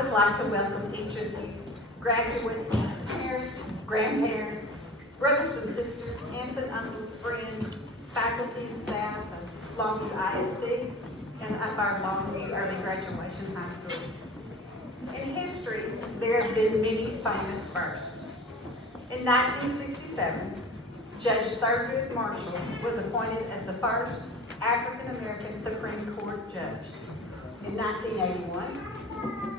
I would like to welcome each of you, graduates, parents, grandparents, brothers and sisters, aunts and uncles, friends, faculty and staff of Longview ISD and of our Longview Early Graduation High School. In history, there have been many famous firsts. In 1967, Judge Thurgood Marshall was appointed as the first African-American Supreme Court judge. In 1981,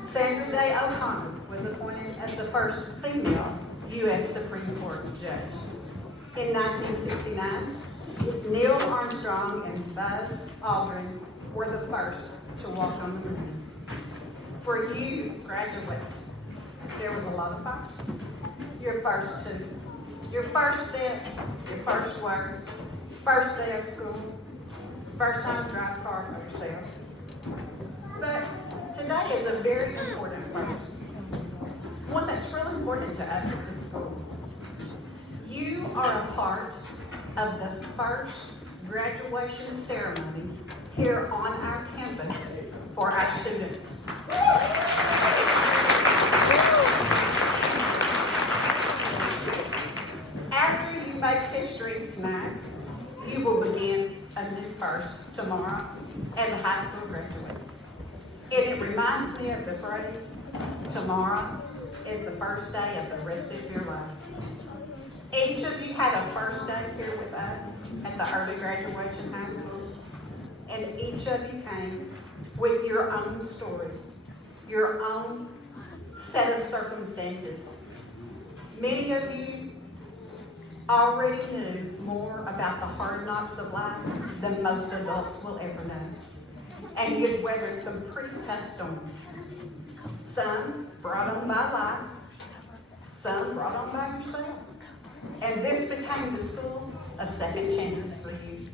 Sandra Day O'Connor was appointed as the first female U.S. Supreme Court judge. In 1969, Neil Armstrong and Buzz Aldrin were the first to walk on the moon. For you graduates, there was a lot of firsts. Your first two, your first steps, your first words, first day of school, first time to drive a car by yourself. But today is a very important first, one that's really important to us at this school. You are a part of the first graduation ceremony here on our campus for our students. After you make history tonight, you will begin a new first tomorrow as a high school graduate. And it reminds me of the phrase, tomorrow is the first day of the rest of your life. Each of you had a first day here with us at the Early Graduation High School, and each of you came with your own story, your own set of circumstances. Many of you already knew more about the hard knocks of life than most adults will ever know. And you've weathered some pretty tough storms. Some brought on by life, some brought on by yourself. And this became the school of second chances for you.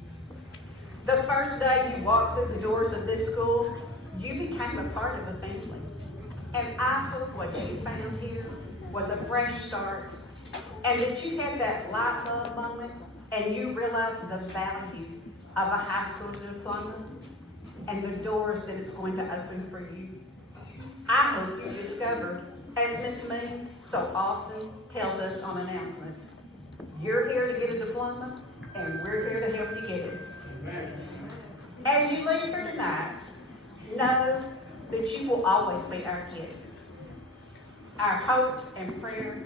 The first day you walked through the doors of this school, you became a part of a family. And I hope what you found here was a fresh start, and that you had that light bulb moment and you realized the value of a high school diploma and the doors that it's going to open for you. I hope you discovered, as Miss Means so often tells us on announcements, you're here to get a diploma and we're here to help you get it. Amen. As you leave here tonight, know that you will always be our kids. Our hope and prayer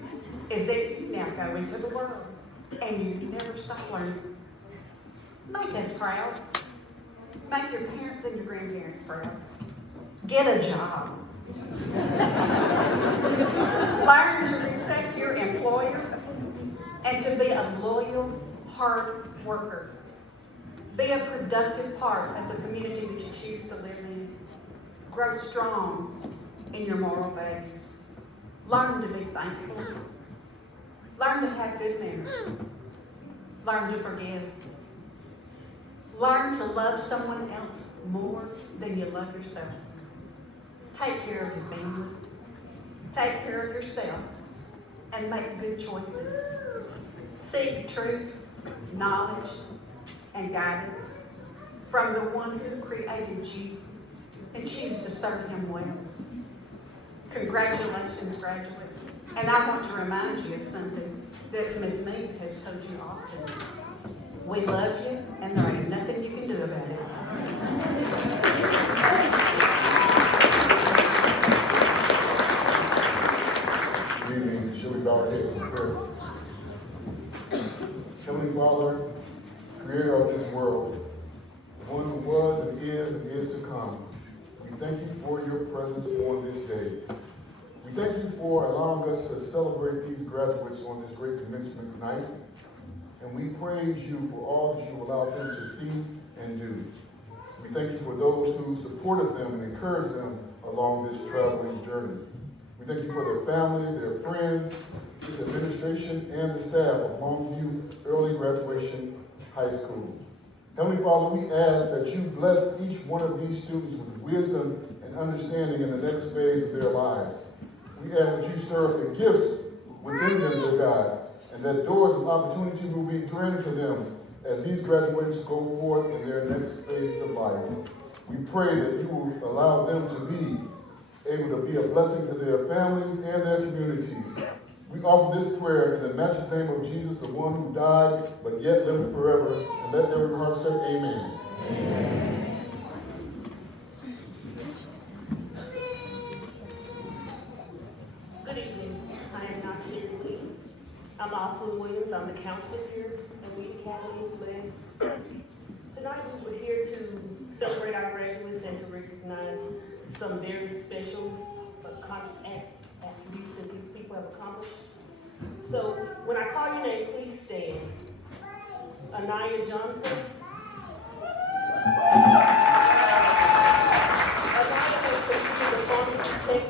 is that you now go into the world and you never stop learning. Make us proud. Make your parents and your grandparents proud. Get a job. Learn to respect your employer and to be a loyal, hard worker. Be a productive part of the community that you choose to live in. Grow strong in your moral values. Learn to be thankful. Learn to have good manners. Learn to forgive. Learn to love someone else more than you love yourself. Take care of your family. Take care of yourself and make good choices. Seek truth, knowledge, and guidance from the one who created you and choose to serve him well. Congratulations, graduates. And I want to remind you of something that Ms. Means has told you often. We love you, and there ain't nothing you can do about it. Good evening. Shall we bow our heads in prayer? Heavenly Father, creator of this world, the one who was and is to come, we thank you for your presence on this day. We thank you for allowing us to celebrate these graduates on this great commencement night. And we praise you for all that you allowed them to see and do. We thank you for those who supported them and encouraged them along this traveling journey. We thank you for their families, their friends, this administration, and the staff of Longview Early Graduation High School. Heavenly Father, we ask that you bless each one of these students with wisdom and understanding in the next phase of their lives. We ask that you stir up the gifts within them, dear God, and that doors of opportunity will be granted to them as these graduates go forth in their next phase of life. We pray that you will allow them to be able to be a blessing to their families and their communities. We offer this prayer in the matchless name of Jesus, the one who died but yet liveth forever. And let every heart say amen. Amen. Good evening. I am Dr. Sherry Lee. I'm Oswald Williams. I'm the counselor here at Weed Academy, LEGHS. Tonight we're here to celebrate our graduates and to recognize some very special attributes that these people have accomplished. So when I call your name, please stand. Anaya Johnson. Anaya has completed the pharmacy tech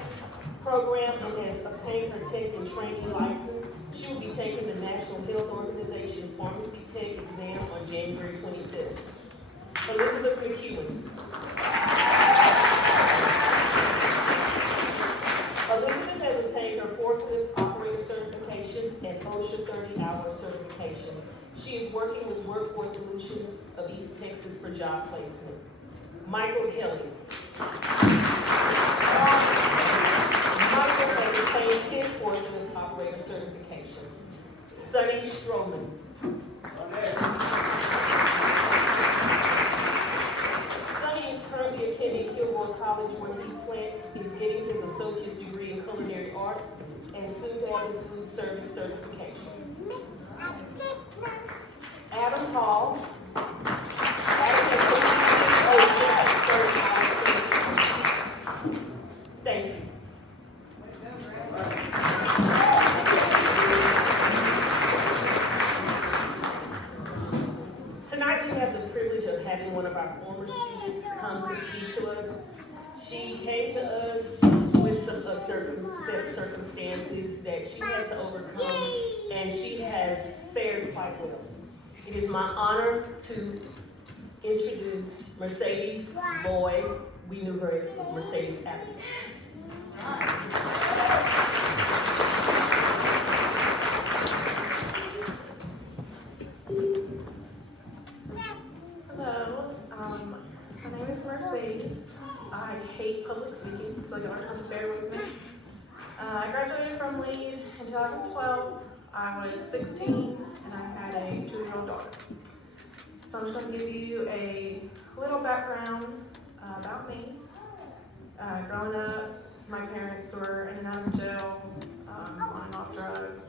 program and has obtained her tech and training license. She will be taking the National Health Organization Pharmacy Tech exam on January 25th. Elizabeth McEwen. Elizabeth has obtained her forklift operator certification and OSHA 30-hour certification. She is working with Workforce Solutions of East Texas for job placement. Michael Kelly. Michael has obtained his forklift operator certification. Sonny Stroman. Sonny is currently attending Kilgore College where he is getting his associate's degree in culinary arts and soon to have his food service certification. Adam Hall. Adam has completed his Thank you. Tonight we have the privilege of having one of our former students come to speak to us. She came to us with a certain set of circumstances that she had to overcome, and she has fared quite well. It is my honor to introduce Mercedes Boyd. We knew her as Mercedes Avenue. Hello, my name is Mercedes. I hate public speaking, so you'll have to bear with me. I graduated from LEED in 2012. I was 16 and I had a 2-year-old daughter. So I'm just going to give you a little background about me. Growing up, my parents were in and out of jail, on and off drugs.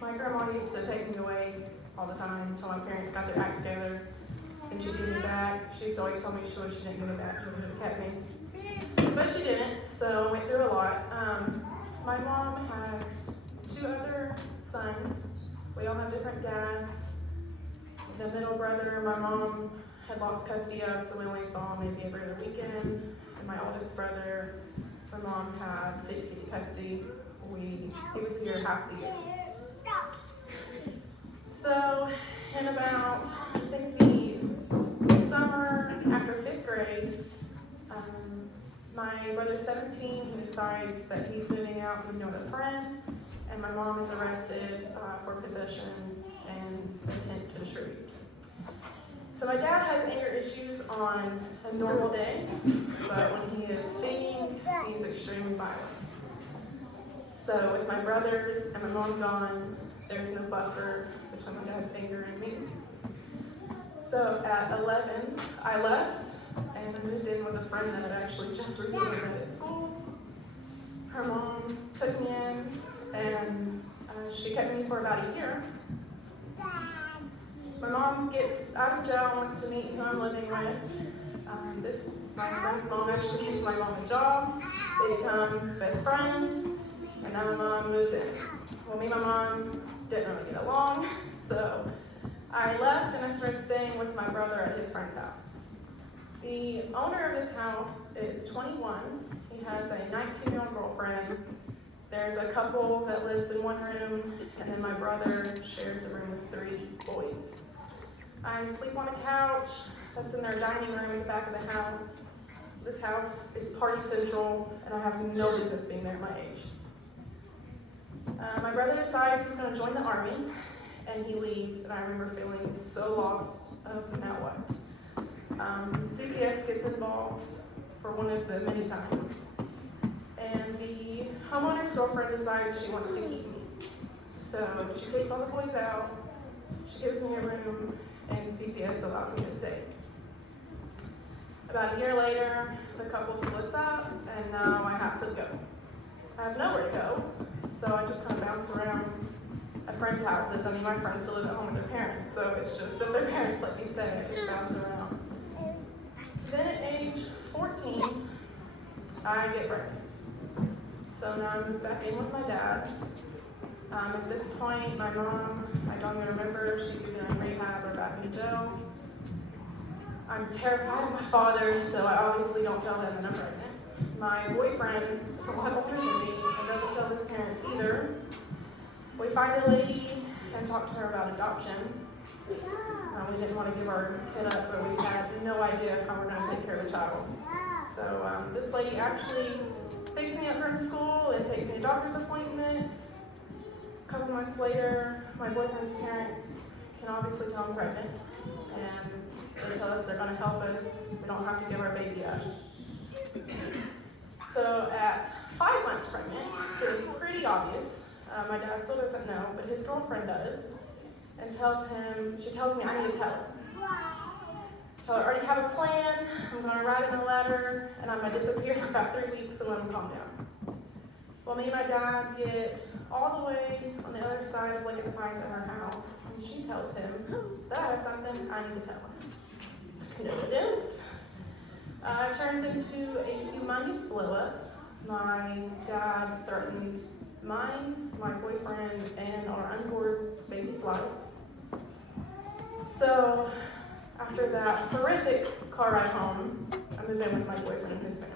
My grandma used to take me away all the time until my parents got their act together and she'd give me back. She used to always tell me she wished she didn't give me back, she would have kept me. But she didn't, so I went through a lot. My mom has 2 other sons. We all have different dads. The middle brother, my mom had lost custody of, so we only saw him maybe every other weekend. And my oldest brother, my mom had 50-50 custody. He was here half the year. So, in about, I think the summer after 5th grade, my brother's 17, he decides that he's moving out with another friend, and my mom is arrested for possession and intent to distribute. So my dad has anger issues on a normal day, but when he is singing, he's extremely violent. So with my brothers and my mom gone, there's no buffer between my dad's anger and me. So at 11, I left and moved in with a friend that had actually just recently met at school. Her mom took me in and she kept me for about a year. My mom gets out of jail and wants to meet who I'm living with. My friend's mom actually gives my mom a job. They become best friends, and now my mom moves in. Well, me and my mom didn't really get along, so I left and I started staying with my brother at his friend's house. The owner of his house is 21. He has a 19-year-old girlfriend. There's a couple that lives in one room, and then my brother shares a room with 3 boys. I sleep on a couch that's in their dining room in the back of the house. This house is party central, and I have no business being there at my age. My brother decides he's going to join the Army, and he leaves, and I remember feeling so lost of now what. CPS gets involved for one of the many times. And the homeowner's girlfriend decides she wants to keep me. So she takes all the boys out, she gives me a room, and CPS allows me to stay. About a year later, the couple splits up, and now I have to go. I have nowhere to go, so I just kind of bounce around at friends' houses. I mean, my friends still live at home with their parents, so it's just if their parents let me stay, I just bounce around. Then at age 14, I get pregnant. So now I move back in with my dad. At this point, my mom, I don't even remember, she's either in rehab or back in jail. I'm terrified of my father, so I obviously don't tell him that I'm pregnant. My boyfriend is a lot older than me and doesn't tell his parents either. We find a lady and talk to her about adoption. We didn't want to give our kid up, but we had no idea how we're going to take care of the child. So this lady actually picks me up from school and takes me to doctor's appointments. A couple months later, my boyfriend's parents can obviously tell I'm pregnant, and they tell us they're going to help us. We don't have to give our baby up. So at 5 months pregnant, it's getting pretty obvious. My dad still doesn't know, but his girlfriend does, and she tells me I need to tell her. Tell her I already have a plan, I'm going to write it in a letter, and I'm going to disappear for about 3 weeks and let him calm down. Well, me and my dad get all the way on the other side of Lake Pines at her house, and she tells him that I have something I need to tell him. No, it didn't. It turns into a humongous blow up. My dad threatened mine, my boyfriend, and our unborn baby's life. So after that horrific car ride home, I moved in with my boyfriend and his family.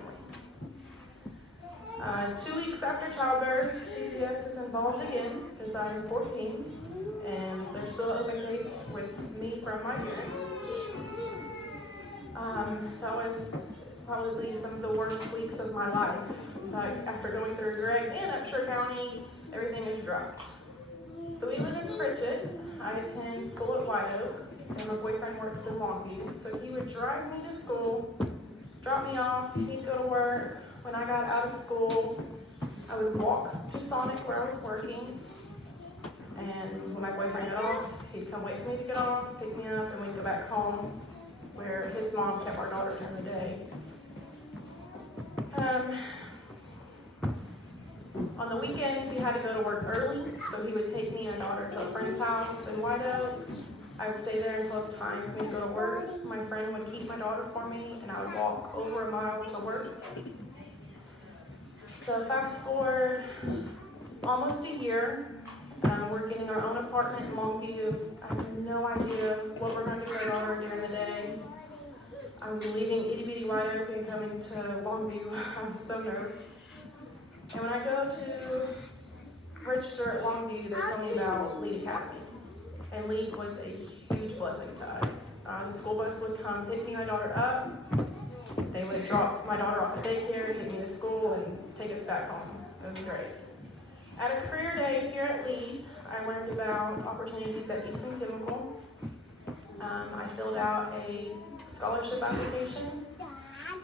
2 weeks after childbirth, CPS is involved again because I'm 14, and there's still an open case with me from my parents. That was probably some of the worst weeks of my life. Like after going through Gregg and Upshur County, everything is dropped. So we live in Pritchett. I attend school at White Oak, and my boyfriend works in Longview. So he would drive me to school, drop me off, he'd go to work. When I got out of school, I would walk to Sonic where I was working. And when my boyfriend got off, he'd come wait for me to get off, pick me up, and we'd go back home where his mom kept our daughter during the day. On the weekends, he had to go to work early, so he would take me and daughter to a friend's house in White Oak. I would stay there until it's time for me to go to work. My friend would keep my daughter for me, and I would walk over a mile to work. So fast forward almost a year, we're getting our own apartment in Longview. I have no idea what we're going to do with our daughter during the day. I'm leaving itty bitty White Oak and coming to Longview. I'm so nervous. And when I go to register at Longview, they tell me about LEGHS Academy. And LEGHS was a huge blessing to us. The school bus would come pick me and my daughter up. They would drop my daughter off at daycare, take me to school, and take us back home. It was great. At a career day here at LEGHS, I learned about opportunities at Eastern Chemical. I filled out a scholarship application,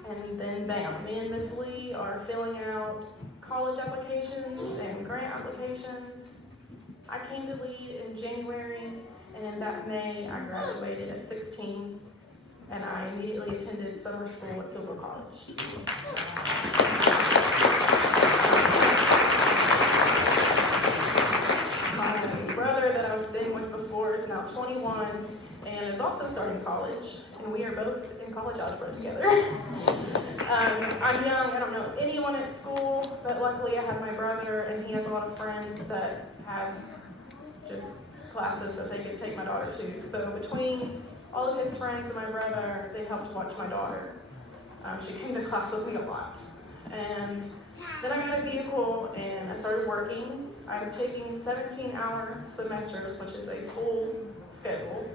and then bam, me and Miss Lee are filling out college applications and grant applications. I came to LEGHS in January, and in that May, I graduated at 16, and I immediately attended summer school at Brewer College. My brother that I was staying with before is now 21 and is also starting college, and we are both in college algebra together. I'm young, I don't know anyone at school, but luckily I have my brother, and he has a lot of friends that have just classes that they could take my daughter to. So between all of his friends and my brother, they helped watch my daughter. She came to class with me a lot. And then I got a vehicle and I started working. I was taking 17-hour semesters, which is a full schedule.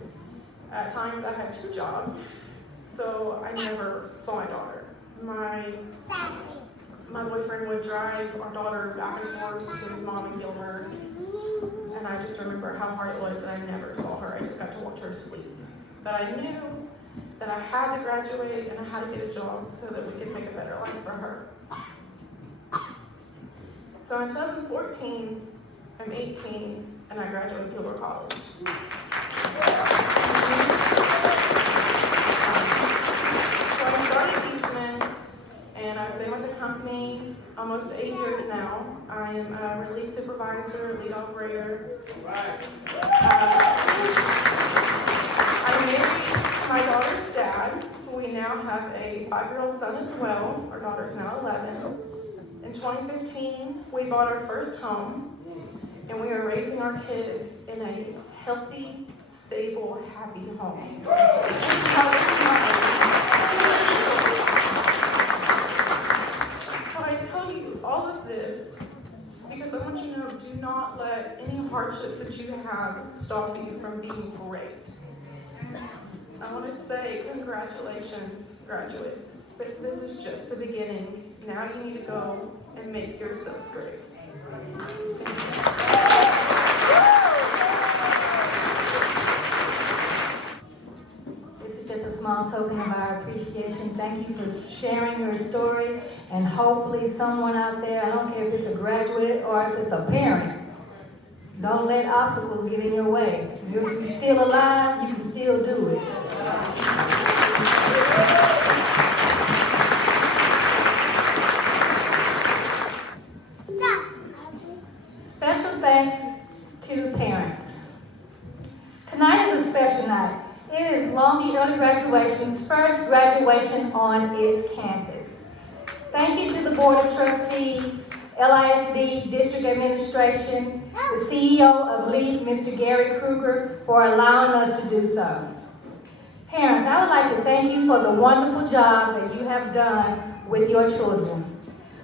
At times I had 2 jobs, so I never saw my daughter. My boyfriend would drive our daughter back and forth to his mom in Gilmer, and I just remember how hard it was that I never saw her. I just got to watch her sleep. But I knew that I had to graduate and I had to get a job so that we could make a better life for her. So in 2014, I'm 18 and I graduated Brewer College. So I started Eastman and I've been with the company almost 8 years now. I am a relief supervisor, lead operator. I married my daughter's dad. We now have a 5-year-old son as well. Our daughter's now 11. In 2015, we bought our first home, and we are raising our kids in a healthy, stable, happy home. So I tell you all of this because I want you to know, do not let any hardships that you have stop you from being great. I want to say congratulations, graduates, but this is just the beginning. Now you need to go and make yourselves great. This is just a small token of our appreciation. Thank you for sharing your story, and hopefully someone out there, I don't care if it's a graduate or if it's a parent, don't let obstacles get in your way. If you're still alive, you can still do it. Special thanks to parents. Tonight is a special night. It is Longview Early Graduation's first graduation on its campus. Thank you to the Board of Trustees, LISD District Administration, the CEO of LEGHS, Mr. Gary Kruger, for allowing us to do so. Parents, I would like to thank you for the wonderful job that you have done with your children.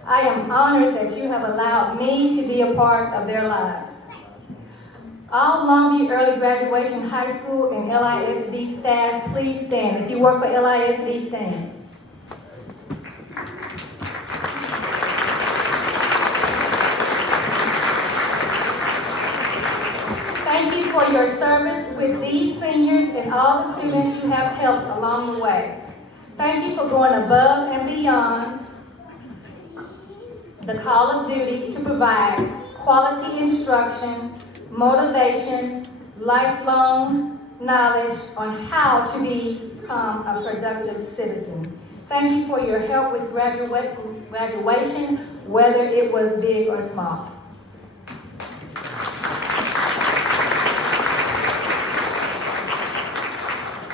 I am honored that you have allowed me to be a part of their lives. All Longview Early Graduation High School and LISD staff, please stand. If you work for LISD, stand. Thank you for your service with these seniors and all the students you have helped along the way. Thank you for going above and beyond the call of duty to provide quality instruction, motivation, lifelong knowledge on how to become a productive citizen. Thank you for your help with graduation, whether it was big or small.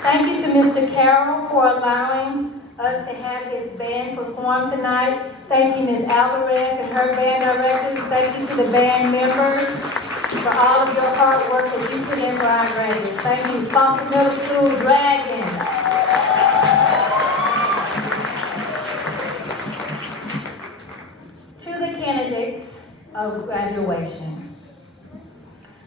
Thank you to Mr. Carroll for allowing us to have his band perform tonight. Thank you, Ms. Alvarez and her band directors. Thank you to the band members for all of your hard work that you put in for our graduates. Thank you, Foster Middle School Dragons. To the candidates of graduation,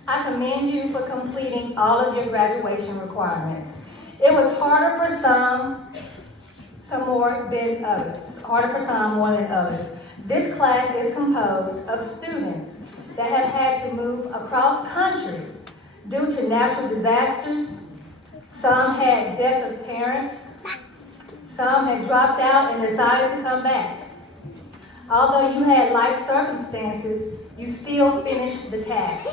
I commend you for completing all of your graduation requirements. It was harder for some more than others. Harder for some more than others. This class is composed of students that have had to move across country due to natural disasters. Some had death of parents. Some had dropped out and decided to come back. Although you had life circumstances, you still finished the task.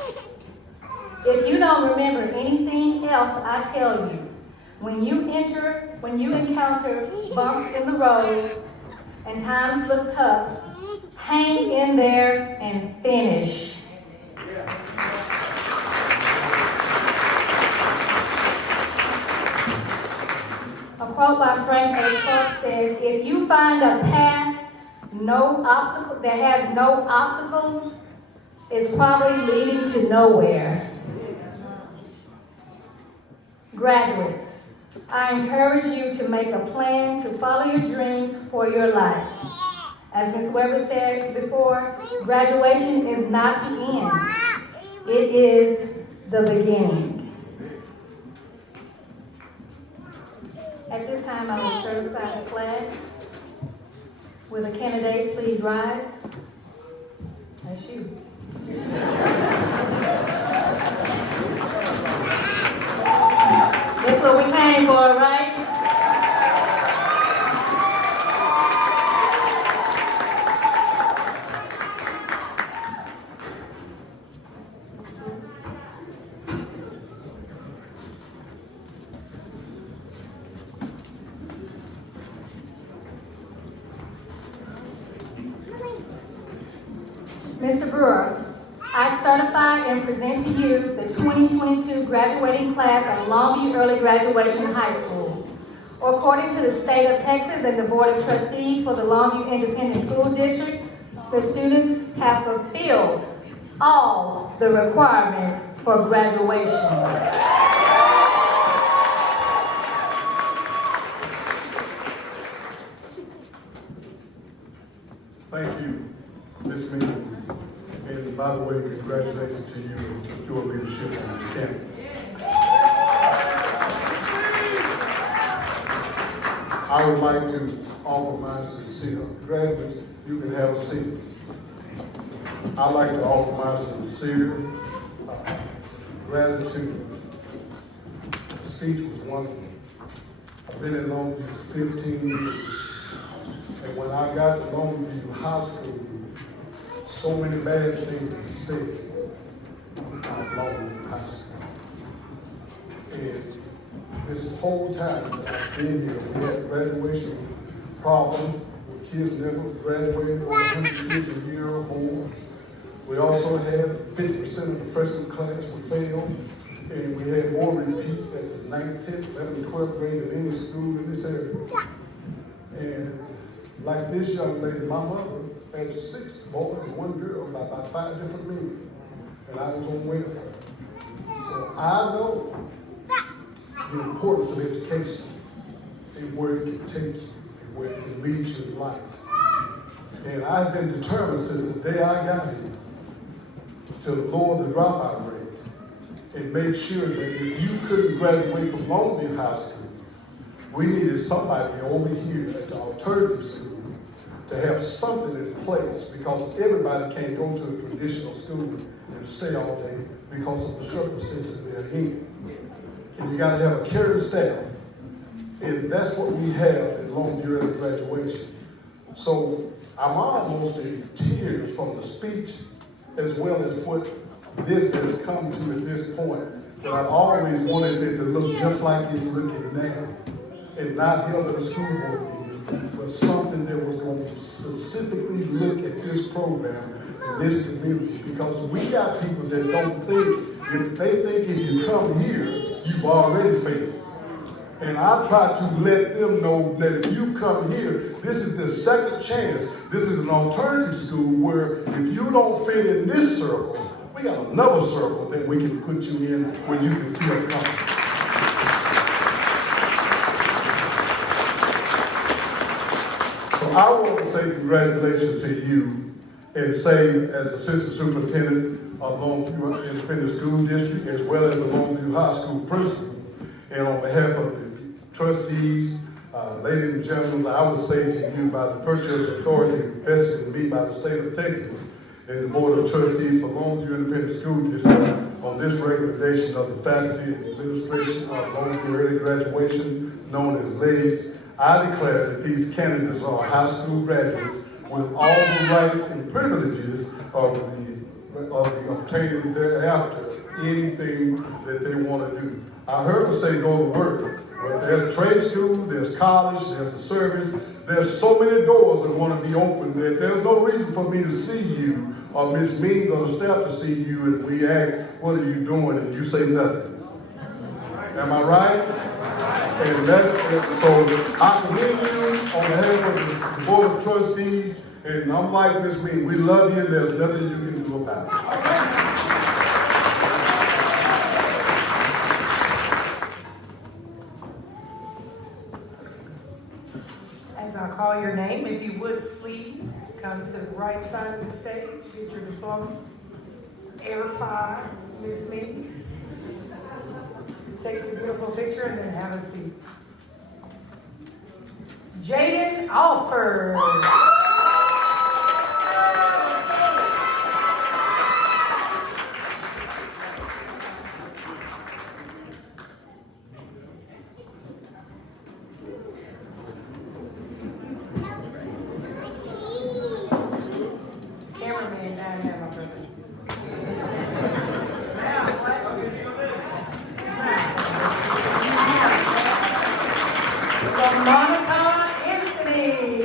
If you don't remember anything else I tell you, when you encounter bumps in the road and times look tough, hang in there and finish. A quote by Frank A. Clark says, if you find a path that has no obstacles, it's probably leading to nowhere. Graduates, I encourage you to make a plan to follow your dreams for your life. As Ms. Weber said before, graduation is not the end. It is the beginning. At this time, I will certify the class. Will the candidates please rise? That's you. That's what we came for, right? Mr. Brewer, I certify and present to you the 2022 graduating class of Longview Early Graduation High School. According to the state of Texas and the Board of Trustees for the Longview Independent School District, the students have fulfilled all the requirements for graduation. Thank you, Ms. Means. And by the way, congratulations to you and your leadership on this campus. I would like to offer my sincere, graduates, you can have a seat. I'd like to offer my sincere gratitude. The speech was wonderful. I've been in Longview for 15 years. And when I got to Longview High School, so many bad things were said about Longview High School. And this whole time that I've been here, we had a graduation problem with kids never graduated over 100 kids a year or more. We also had 50% of the freshman class would fail. And we had more repeat at the 9th, 10th, 11th, 12th grade than any school in this area. And like this young lady, my mother had 6 boys and 1 girl by about 5 different men. And I was on welfare. So I know the importance of education and where it can take you and where it can lead you in life. And I've been determined since the day I got here to lower the dropout rate and make sure that if you couldn't graduate from Longview High School, we needed somebody over here at the alternative school to have something in place, because everybody can't go to a traditional school and stay all day because of the circumstances they're in. And you gotta have a caring staff. And that's what we have at Longview Early Graduation. So I'm almost in tears from the speech, as well as what this has come to at this point, that I've always wanted it to look just like it's looking now. And not held at a school board meeting, but something that was going to specifically look at this program and this community. Because we got people that don't think, if they think if you come here, you've already failed. And I try to let them know that if you come here, this is the second chance. This is an alternative school where if you don't fit in this circle, we got another circle that we can put you in where you can feel comfortable. I want to say congratulations to you and say, as Assistant Superintendent of Longview Independent School District, as well as the Longview High School Principal, and on behalf of the trustees, ladies and gentlemen, I would say to you, by the purchase authority vested in me by the state of Texas and the Board of Trustees for Longview Independent School District, on this recommendation of the faculty and administration of Longview Early Graduation, known as LEGHS, I declare that these candidates are high school graduates with all the rights and privileges of the obtaining thereafter anything that they want to do. I heard them say go to work, but there's a trade school, there's college, there's a service, there's so many doors that want to be open that there's no reason for me to see you or Ms. Means or the staff to see you and we ask, what are you doing? And you say nothing. Am I right? And so I commend you on behalf of the Board of Trustees, and I'm like Ms. Means, we love you and there's nothing you can do about it. As I call your name, if you would please come to the right side of the stage, get your diploma. Air 5, Ms. Means. Take the beautiful picture and then have a seat. Jaden Alford. Cameraman down there, my brother. Monica Anthony.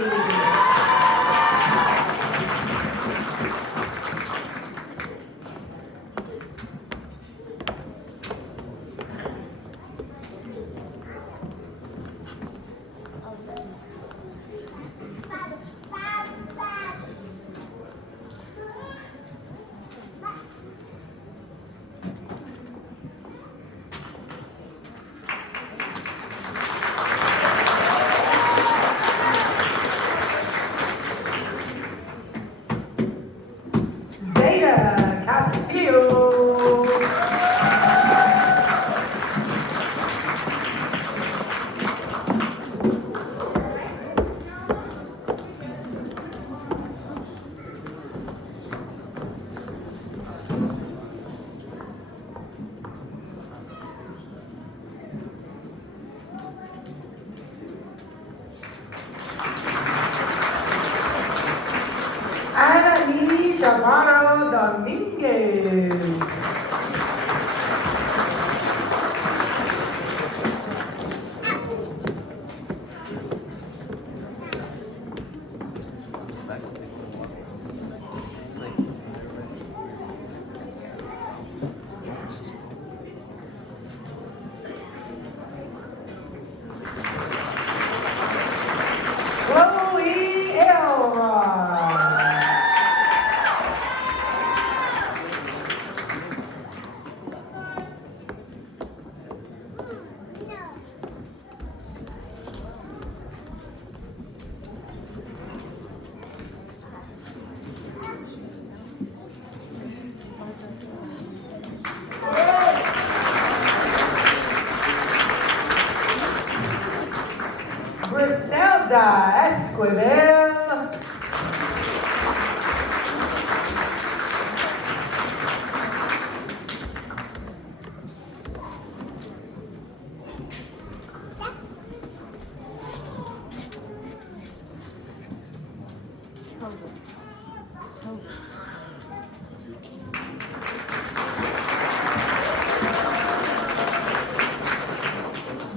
Magda Esquivel.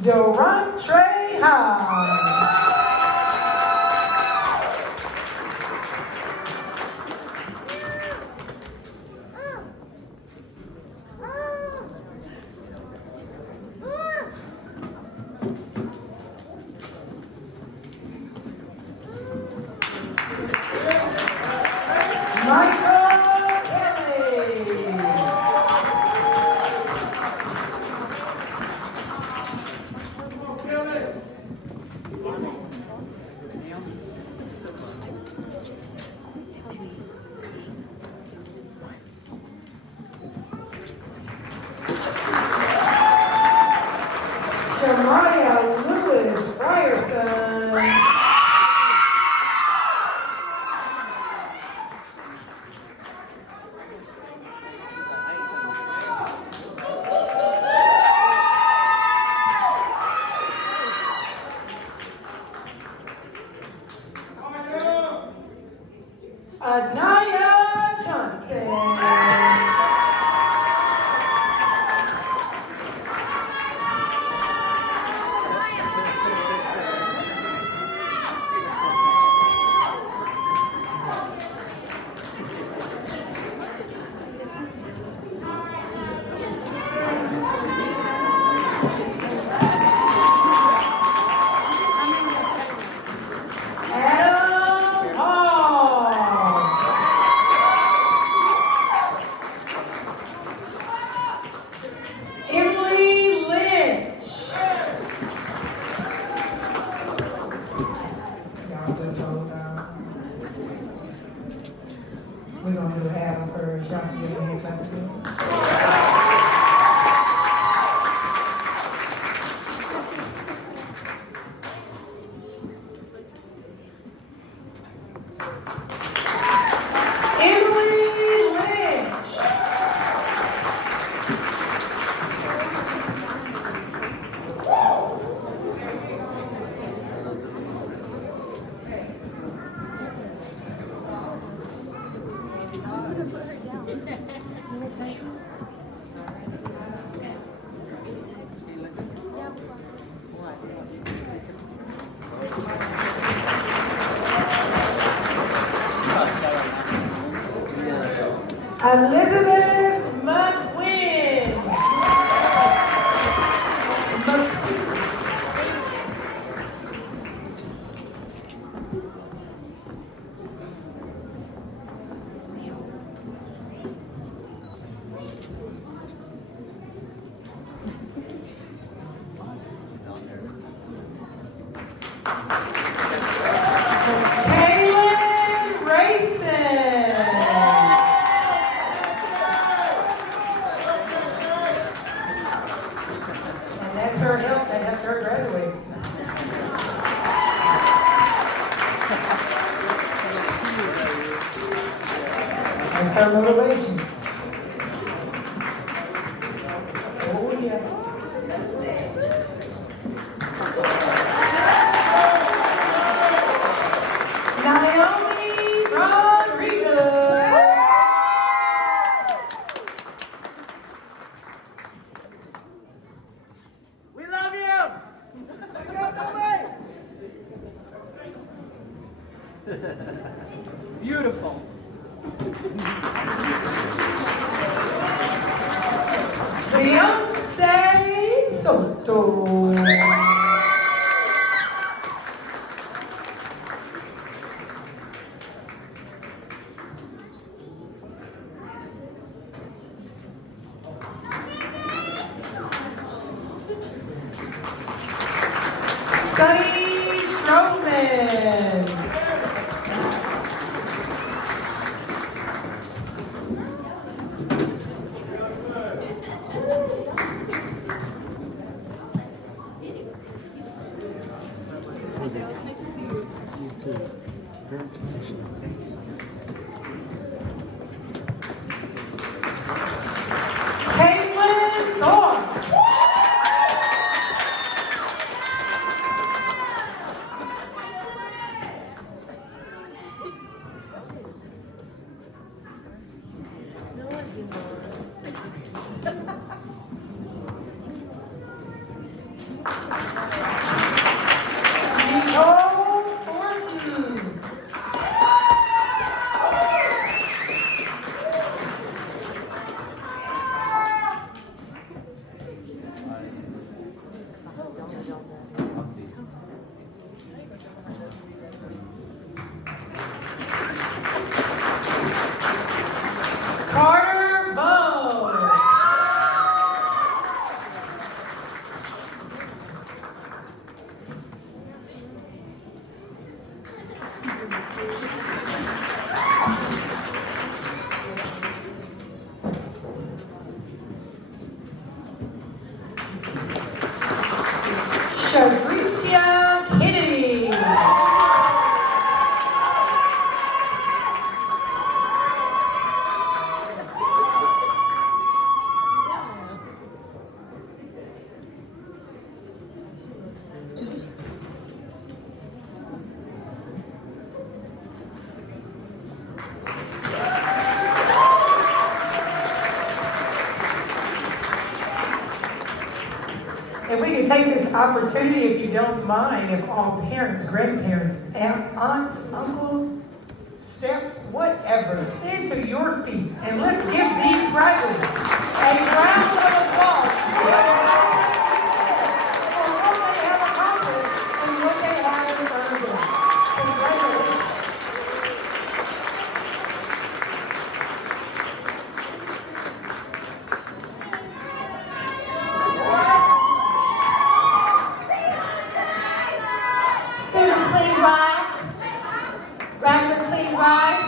Dorantre High. Michael Kelly. Shamaya Lewis Ryerson. Anaya Johnson. Adam Hall. Emily Lynch. Y'all just hold down. We're gonna do half of hers. Y'all can give me a hand clap too. Emily Lynch. Elizabeth McWin. Kaylin Grayson. And that's her help that helped her graduate. That's her motivation. Oh, yeah. Naomi Rodriguez. We love you! Beautiful. Beyonce Soto. Sunny Stroman. It's nice to see you. Caitlin Thorne. Nicole Thornton. Carter Bowe. Shadricia Kennedy. If we could take this opportunity, if you don't mind, if all parents, grandparents, aunts, uncles, steps, whatever, stand to your feet and let's give these graduates a round of applause for what they have accomplished and what they have earned. Congratulations. Students, please rise. Graduates, please rise.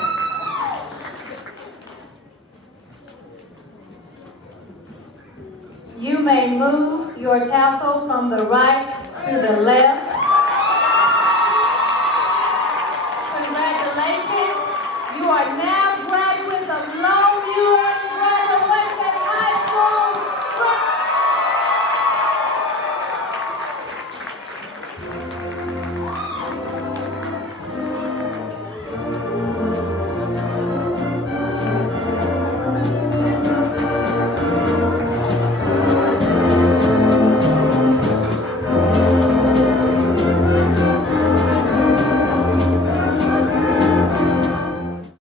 You may move your tassel from the right to the left. Congratulations. You are now